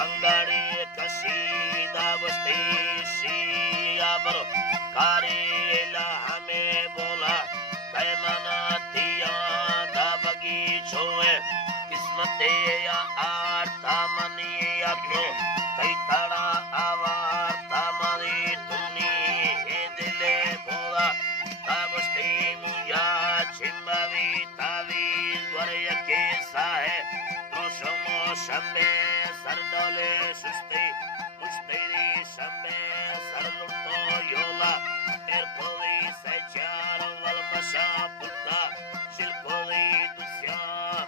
कंगाड़ी कशीदा बस्ती सिया बरो कारेला हमें बोला कैमना दिया दा बगीचो है किस्मते या आर्ता मनी या तो कई तड़ा आवार्ता मनी तुमनी हे दिले बोला ताबस्ती मुझा चिंबावी तावीज वर्य के साहे रोशमो शम्बे सरडोले सुस्ती मुस्तेरी शम्बे सरलुटो योला एरकोली सचार वलमशा पुट्टा शिल्कोली दुस्या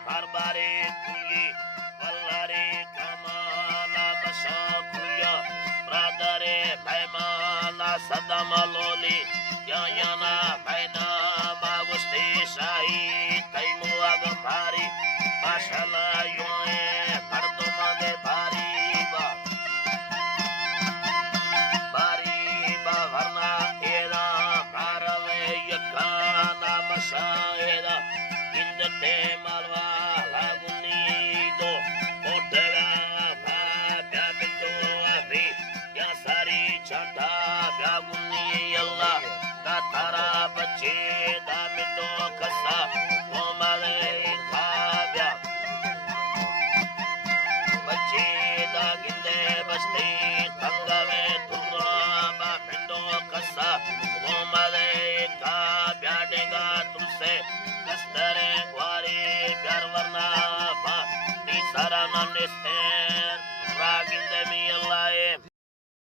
हरबारे कुली वल्लारे कमाना बशा कुया ब्रादरे भैमाना सदमलोली यायाना भैना मावस्ती शाही तैमु अगंभारी माशाला योए मर्दों दे भारी बा वरना एरा भारवे यकाना मशाएरा इंदते मलवा लागुनी दो कोटरा भाब्या बिंदो अभी या सारी छठा ब्यागुनी अल्लाह दातारा बच्चे दामिंदो कसा मोमाले खाब्या बच्चे दा गिंदे बस्ती तंगवे तुर्रा बामिंदो कसा मोमाले खाब्या डेगा तुमसे कस्तरे ग्वारी प्यार वरना बा तीसरा ननिस्तेर